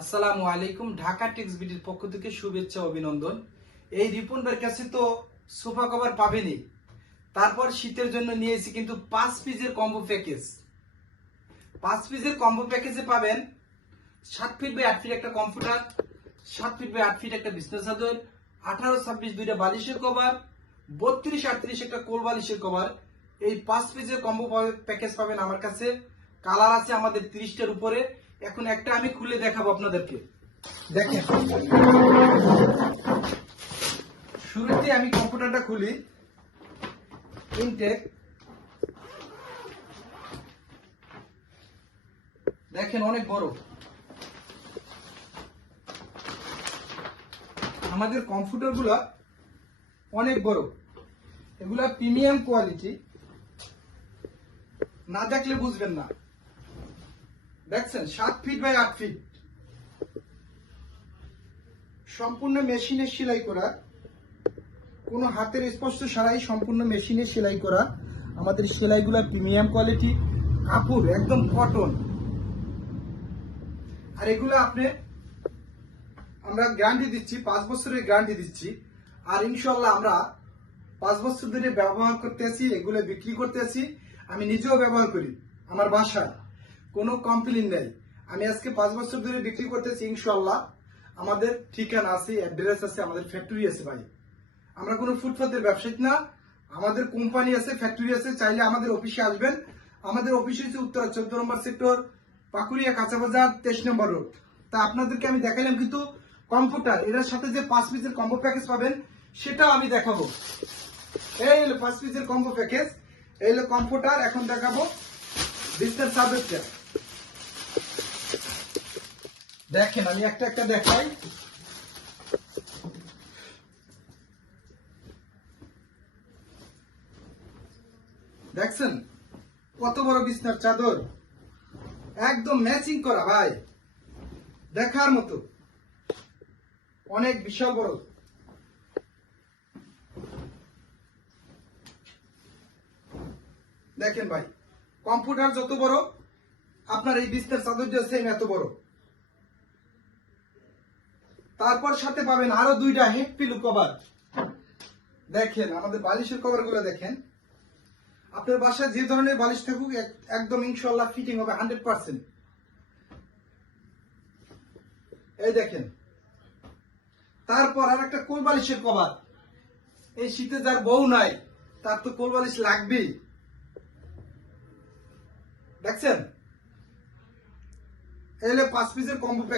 আসসালামু আলাইকুম। ঢাকা টেক্স বিডির পক্ষ থেকে শুভেচ্ছা অভিনন্দন। এই রিপন ভাইয়ের কাছে তো সোফা কভার পাবেনি, তারপর শীতের জন্য নিয়েছি কিন্তু 5 পিসের কম্বো প্যাকেজ। 5 পিসের কম্বো প্যাকেজে পাবেন 7 ফিট বাই 8 ফিট একটা কম্পিউটার, 7 ফিট বাই 8 ফিট একটা বিছনা চাদর, 18-26 দুইটা বালিশের কভার, 32-38 একটা কোল বালিশের কভার। এই 5 পিসের কম্বো প্যাকেজ পাবেন আমার কাছে। কালার আছে আমাদের 30টার উপরে। এখন একটা আমি খুলে দেখাবো আপনাদেরকে। দেখেন, শুরুতে আমি কম্পিউটারটা খুলি। ইনটেক দেখেন অনেক বড়। আমাদের কম্পিউটার গুলা অনেক বড়, এগুলা প্রিমিয়াম কোয়ালিটি, না দেখলে বুঝবেন না। দেখছেন 7 ফিট বাই 8 ফিট, সম্পূর্ণ মেশিনে সেলাই করা, কোনো হাতের স্পর্শ ছাড়াই সম্পূর্ণ মেশিনে সেলাই করা। আমাদের সেলাইগুলা প্রিমিয়াম কোয়ালিটি, কাপড় একদম কটন। আর এগুলো আমরা গ্যারান্টি দিচ্ছি, 5 বছরের গ্যারান্টি দিচ্ছি। আর ইনশাল্লাহ আমরা 5 বছর ধরে ব্যবহার করতেছি, এগুলো বিক্রি করতেছি। আমি নিজেও ব্যবহার করি, আমার বাসায় কোনো কমপ্লেইন নেই। আমি আজকে 5 বছর ধরে বিক্রি করতেছি ইনশাল্লাহ। আমাদের ঠিকানা আছে, অ্যাড্রেস আছে, আমাদের ফ্যাক্টরি আছে ভাই। আমরা কোনো ফুটপাতের ব্যবসায়ী না, আমাদের কোম্পানি আছে, ফ্যাক্টরি আছে। চাইলে আমাদের অফিসে আসবেন। আমাদের অফিস হচ্ছে উত্তরা 14 নম্বর সেক্টর, পাকুড়িয়া কাঁচা বাজার, 23 নম্বর রোড। তা আপনাদেরকে আমি দেখালাম, কিন্তু কম্পিউটার এর সাথে যে 5 পিসের কম্বো প্যাকেজ পাবেন সেটাও আমি দেখাবো। এই হলো 5 পিসের কম্বো প্যাকেজ, এই হলো কম্পিউটার। এখন দেখাবো বিস্তার চাদরটা। দেখেন আমি একটা একটা দেখাই। দেখছেন কত বড় বিছনার চাদর, একদম ম্যাচিং করা ভাই, দেখার মতো, অনেক বিশাল বড়। দেখেন ভাই, কম্পিউটার যত বড়, আপনার এই বিছনার চাদরটা সেম এত বড়। তারপর সাথে পাবেন আরো 2টা হেড পিলো কভার। দেখেন আমাদের বালিশের কভার গুলো দেখেন। আপনার বাসায় যে ধরনের বালিশ থাকুক একদম ইনশাল্লাহ ফিটিং হবে 100%। এই দেখেন, তারপর আর একটা কোল বালিশের কভার। এই শীতে যার বউ নাই তার তো কোল বালিশ লাগবেই। দেখছেন, এই হলো 5 পিসের কম্বো।